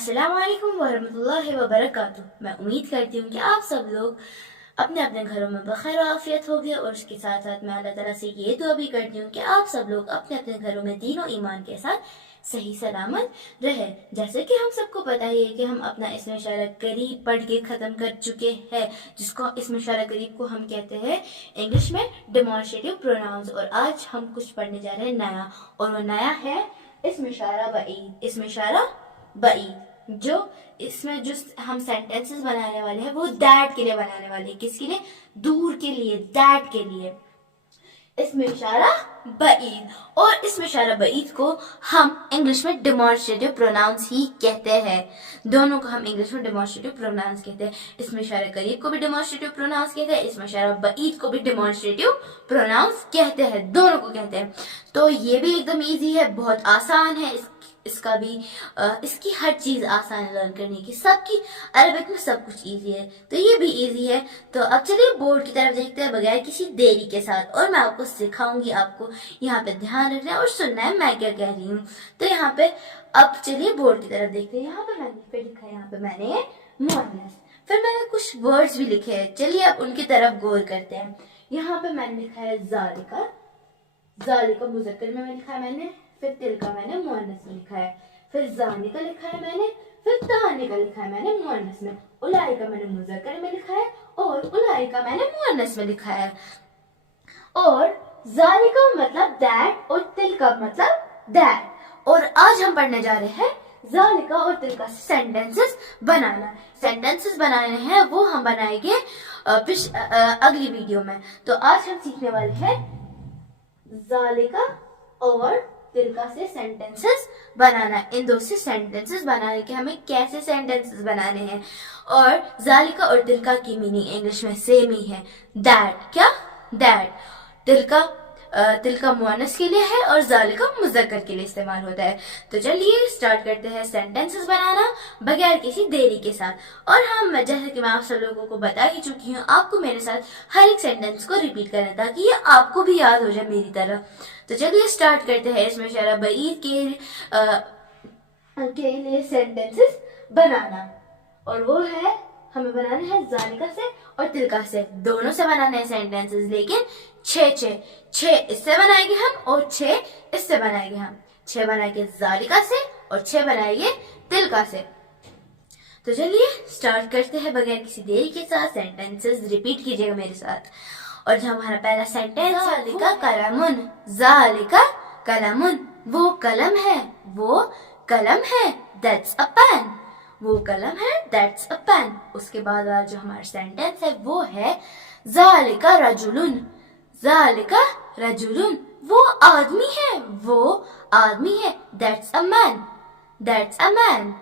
अस्सलाम वालेकुम वरहमतुल्लाहि वबरकातुह। मैं उम्मीद करती हूँ कि आप सब लोग अपने अपने घरों में बखैर आफियत होंगे और उसके साथ साथ मैं अल्लाह ताला से ये दुआ भी करती हूँ कि आप सब लोग अपने अपने घरों में दीन और ईमान के साथ सही सलामत रहे। जैसे कि हम सबको पता ही है कि हम अपना इसमें इशारा करीब पढ़ के ख़त्म कर चुके हैं, जिसको इसमें इशारा करीब को हम कहते हैं इंग्लिश में डेमोन्स्ट्रेटिव प्रोनाउंस। और आज हम कुछ पढ़ने जा रहे हैं नया, और वो नया है इसमें इशारा बईद। इसमें इशारा बईद जो इसमें जो हम सेंटेंसेस बनाने वाले हैं वो दैट के लिए बनाने वाले हैं। किसके लिए? दूर के लिए, दैट के लिए। इसमें इशारा बईद, और इसमें इशारा बईद को हम इंग्लिश में डेमोन्स्ट्रेटिव प्रोनाउंस ही कहते हैं। दोनों को हम इंग्लिश में डेमोन्स्ट्रेटिव प्रोनाउंस कहते हैं। इसमें इशारा करीब को भी डेमोन्स्ट्रेटिव प्रोनाउंस कहते हैं, इसमें इशारा बईद को भी डेमोन्स्ट्रेटिव प्रोनाउंस कहते हैं, दोनों को कहते हैं। तो ये भी एकदम इजी है, बहुत आसान है। इसका भी इसकी हर चीज आसान है लर्न करने की, सबकी अरबिक में सब कुछ इजी है, तो ये भी इजी है। तो अब चलिए बोर्ड की तरफ देखते हैं बगैर किसी देरी के साथ, और मैं आपको सिखाऊंगी। आपको यहाँ पे ध्यान रखना है और सुनना है मैं क्या कह रही हूँ। तो यहाँ पे अब चलिए बोर्ड की तरफ देखते हैं। यहाँ पे मैंने पे लिखा है, यहाँ पे मैंने मुअन्नस, फिर मैंने कुछ वर्ड्स भी लिखे हैं। चलिए अब उनकी तरफ गौर करते हैं। यहाँ पे मैंने लिखा है ज़ालिका, ज़ालिका मुज़क्कर में लिखा है मैंने, फिर तिलका मैंने मुअन्नस में लिखा है, फिर ज़ानिका लिखा है मैंने, फिर तानिका लिखा है मैंने मुअन्नस में, उलाइका मैंने मुज़क्कर में लिखा है, और उलाइका मैंने मुअन्नस में लिखा है। और ज़ालिका मतलब दैट और तिलका मतलब दैट। और आज हम पढ़ने जा रहे हैं ज़ालिका और तिलका से सेंटेंसेस बनाना। सेंटेंसेस बनाने हैं वो हम बनाएंगे अगली वीडियो में। तो आज हम सीखने वाले हैं ज़ालिका और तिलका से सेंटेंसेस बनाना। इन दो से सेंटेंसेस बनाने के हमें कैसे सेंटेंसेस बनाने हैं। और ज़ालिका और तिलका की मीनिंग इंग्लिश में सेम ही है, दैट। क्या? दैट। तिलका मुअन्नस के लिए है और ज़ालिका मुज़क्कर के लिए इस्तेमाल होता है। तो चलिए स्टार्ट करते हैं सेंटेंसेस बनाना बगैर किसी देरी के साथ। और हम जैसे कि मैं आप सब लोगों को बता ही चुकी हूँ, आपको मेरे साथ हर एक सेंटेंस को रिपीट करना ताकि ये आपको भी याद हो जाए मेरी तरह। तो चलिए स्टार्ट करते हैं इसमें इशारा बईद के लिए सेंटेंसेस बनाना। और वो है, हमें बनाने हैं ज़ालिका से और तिलका से, दोनों से बनाने हैं सेंटेंसेस, लेकिन छह इससे बनाएंगे हम और 6 इससे बनाएंगे हम। 6 बनाएंगे ज़ालिका से और 6 बनाएंगे तिलका से। तो चलिए स्टार्ट करते हैं बगैर किसी देरी के साथ। सेंटेंसेस रिपीट कीजिएगा मेरे साथ। और जो हमारा पहला सेंटेंस, ज़ालिका कलमुन, ज़ालिका कलमुन, वो कलम है, वो कलम है, दैट्स अ पेन, वो कलम है, दैट्स अ पेन। उसके बाद वाला जो हमारा सेंटेंस है वो है ज़ालिका रजुलुन, ज़ालिका रजुलुन, वो आदमी है, वो आदमी है, that's a man, that's a man.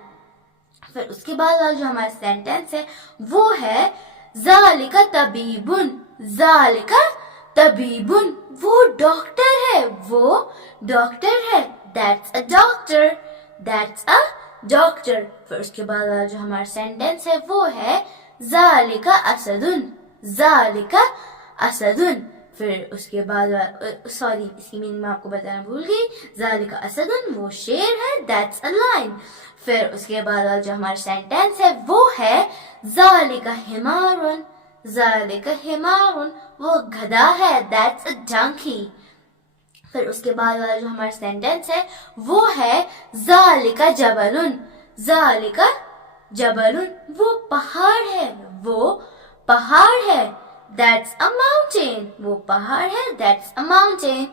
फिर उसके बाद वाला जो हमारा सेंटेंस है वो है ज़ालिका तबीबुन, ज़ालिका तबीबुन, वो डॉक्टर है, वो डॉक्टर है, that's a doctor, that's a doctor. फिर उसके बाद वाला जो हमारा सेंटेंस है वो है ज़ालिका असदुन, ज़ालिका असदुन। फिर उसके बाद इसकी मीनिंग मैं आपको बताना भूल गई। ज़ालिका असदुन, वो शेर है, दैट्स अ लायन। फिर उसके बाद जो हमारा सेंटेंस है वो है ज़ालिका हिमारुन, ज़ालिका हिमारुन, वो गधा है, दैट्स अ डंकी। फिर उसके बाद वाला जो हमारा सेंटेंस है वो है ज़ालिका जबलुन, ज़ालिका जबलुन, वो पहाड़ है, वो पहाड़ है, दैट्स अ माउंटेन, वो पहाड़ है, दैट्स अ माउंटेन।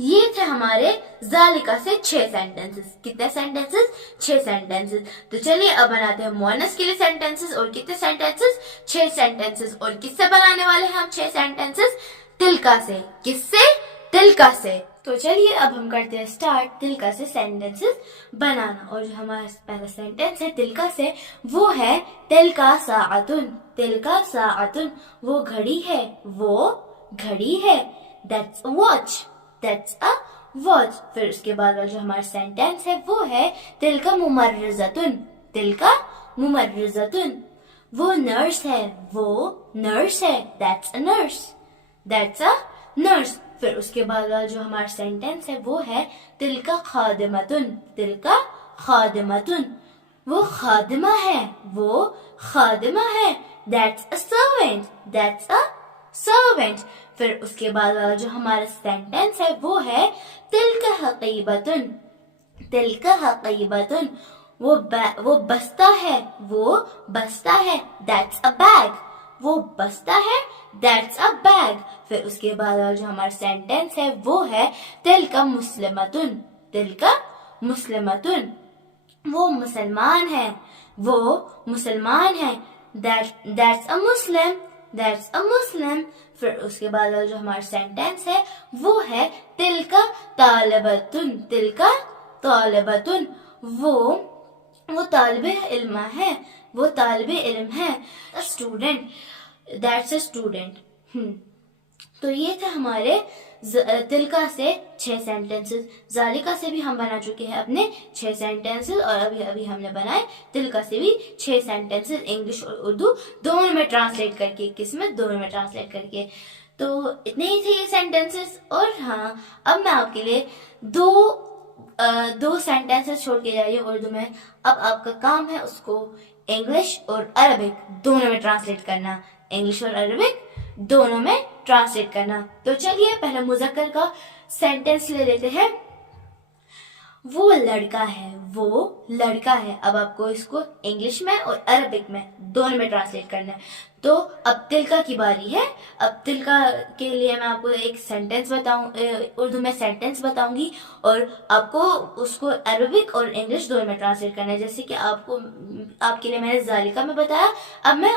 ये थे हमारे ज़ालिका से 6 सेंटेंसेस। कितने सेंटेंसेस? 6 सेंटेंसेस। तो चलिए अब बनाते हैं मुअन्नस के लिए सेंटेंसेस। और कितने सेंटेंसेस? 6 सेंटेंसेस। और किससे बनाने वाले हैं हम 6 सेंटेंसेस? तिलका से। किससे? तिलका से। तो चलिए अब हम करते हैं स्टार्ट तिलका से सेंटेंसेस बनाना। और जो हमारा पहला सेंटेंस है तिलका से वो है तिलका साअतुन, तिलका साअतुन, वो घड़ी है, वो घड़ी है, that's a watch, that's a watch. फिर उसके बाद जो हमारा सेंटेंस है वो है तिलका मुमर्रिज़तुन, तिलका मुमर्रिज़तुन, वो नर्स है, वो नर्स है, that's a nurse, that's a nurse. फिर उसके बाद जो हमारा सेंटेंस है वो है तिलका खादिमतुन, तिलका खादिमतुन, وہ خادمہ ہے, وہ خادمہ ہے. That's a servant, that's a servant. پھر اس کے بعد جو ہمارا سینٹینس ہے وہ ہے تلک حقیبتن, تلک حقیبتن, وہ بستہ ہے, وہ بستہ ہے. That's a bag, وہ بستہ ہے, that's a bag. پھر اس کے بعد جو ہمارا سینٹینس ہے وہ ہے تلک مسلمتن, تلک مسلمتن, وہ مسلمان ہے, وہ مسلمان ہے. That's a Muslim, that's a Muslim. پھر اس کے بعد جو ہمارا سینٹینس ہے وہ ہے تلک طالبتن, تلک طالبتن, وہ طالب علم ہے, وہ طالب علم ہے. A student, that's a student. تو یہ تھے ہمارے تلکا سے 6 سینٹینسز. ذالکا سے بھی ہم بنا چکے ہیں اپنے 6 سینٹینسز, اور ابھی ہم نے بنائے تلکا سے بھی 6 سینٹینسز, انگلش اور اردو دونوں میں ٹرانسلیٹ کر کے, کس میں, دونوں میں ٹرانسلیٹ کر کے. تو اتنے ہی تھے یہ سینٹینسز. اور ہاں, اب میں آپ کے لیے دو سینٹینسز چھوڑ کے جا رہی ہوں اردو میں. اب آپ کا کام ہے اس کو انگلش اور عربک دونوں میں ٹرانسلیٹ کرنا, انگلش اور عربک دونوں میں ٹرانسلیٹ کرنا. تو چلیے پہلے مذکر کا سینٹینس لے لیتے ہیں. وہ لڑکا ہے, وہ لڑکا ہے. اب آپ کو اس کو انگلش میں اور عربک میں دونوں میں ٹرانسلیٹ کرنا ہے. تو اب تلکا کی باری ہے. اب تلکا کے لیے میں آپ کو ایک سینٹینس اردو میں سینٹینس بتاؤں گی, اور آپ کو اس کو عربک اور انگلش دونوں میں ٹرانسلیٹ کرنا ہے. جیسے کہ آپ کے لیے میں نے ذالکا میں بتایا, اب میں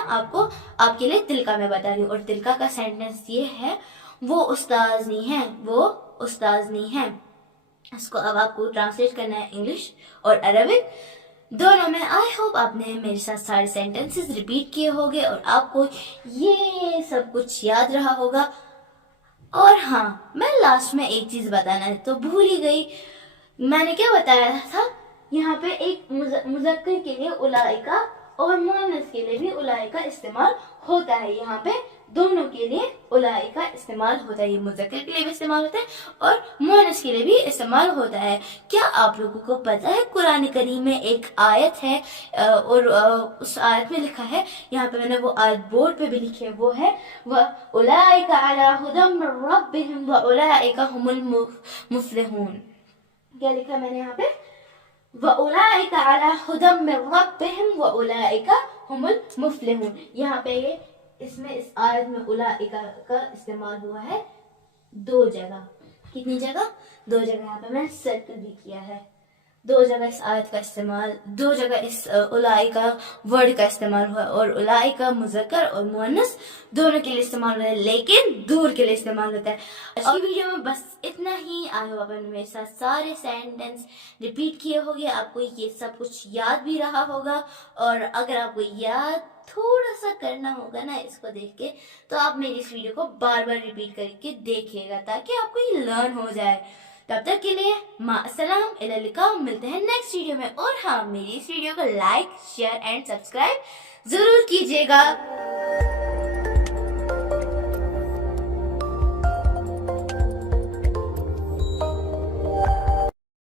آپ کے لیے تلکا میں بتا رہی ہوں. اور تلکا کا سینٹینس یہ ہے, وہ استاذ نہیں ہے, وہ استاذ نہیں ہے. اس کو اب آپ کو ٹرانسلیٹ کرنا ہے انگلش اور عربک دونوں میں. آئی ہوپ آپ نے میرے ساتھ سارے سینٹینسز ریپیٹ کیے ہوگے اور آپ کو یہ سب کچھ یاد رہا ہوگا. اور ہاں, میں لاسٹ میں ایک چیز بتانا ہے تو بھول ہی گئی. میں نے کیا بتایا تھا, یہاں پہ ایک مذکر کے لیے اولئکا اور مؤنث کے لیے بھی اولئکا استعمال ہوتا ہے. یہاں پہ دونوں کے لیے اولئکا استعمال ہوتا ہے. یہ مذکر کے لیے بھی استعمال ہوتا ہے اور مؤنث کے لیے بھی استعمال ہوتا ہے. کیا آپ لوگوں کو پتا ہے قرآن کریم میں ایک آیت ہے, اور اس آیت میں لکھا ہے, یہاں پہ میں نے وہ آیت بورڈ پہ بھی لکھی ہے, وہ ہے وَأُولَئِكَ عَلَىٰ هُدًى مِّن رَّبِّهِمْ وَأُولَئِكَ هُمُ الْمُفْلِحُونَ. کیا لکھا میں نے یہاں پہ, وَأُولَئِكَ عَلَىٰ هُدًى مِّن رَّبِّهِمْ وَأُولَئِكَ هُمُ الْمُفْلِحُونَ. یہاں پہ اس آیت میں اولئکا کا استعمال ہوا ہے 2 جگہ. کتنی جگہ؟ 2 جگہ. یہاں پہ میں سرکل بھی کیا ہے. 2 جگہ اس آیت کا استعمال, 2 جگہ اس اولئکا ورڈ کا استعمال ہوا ہے. اور اولئکا مذکر اور مؤنث دونوں کے لیے استعمال ہوتا ہے, لیکن دور کے لیے استعمال ہوتا ہے. آج کی ویڈیو میں بس اتنا ہی. آئی ہوپ آپ نے میرے ساتھ سارے سینٹینس ریپیٹ کیے ہوگے, آپ کو یہ سب کچھ یاد بھی رہا ہوگا. اور اگر آپ کو یاد تھوڑا سا کرنا ہوگا نا اس کو دیکھ کے, تو آپ میری اس ویڈیو کو بار بار ریپیٹ کر کے دیکھیے گا تاکہ آپ کو یہ لرن ہو جائے. تب تک کے لیے مع السلام, الی اللقاء. ملتے ہیں نیکسٹ ویڈیو میں. اور ہاں, میری اس ویڈیو کو لائک, شیئر اینڈ سبسکرائب ضرور کیجیے گا.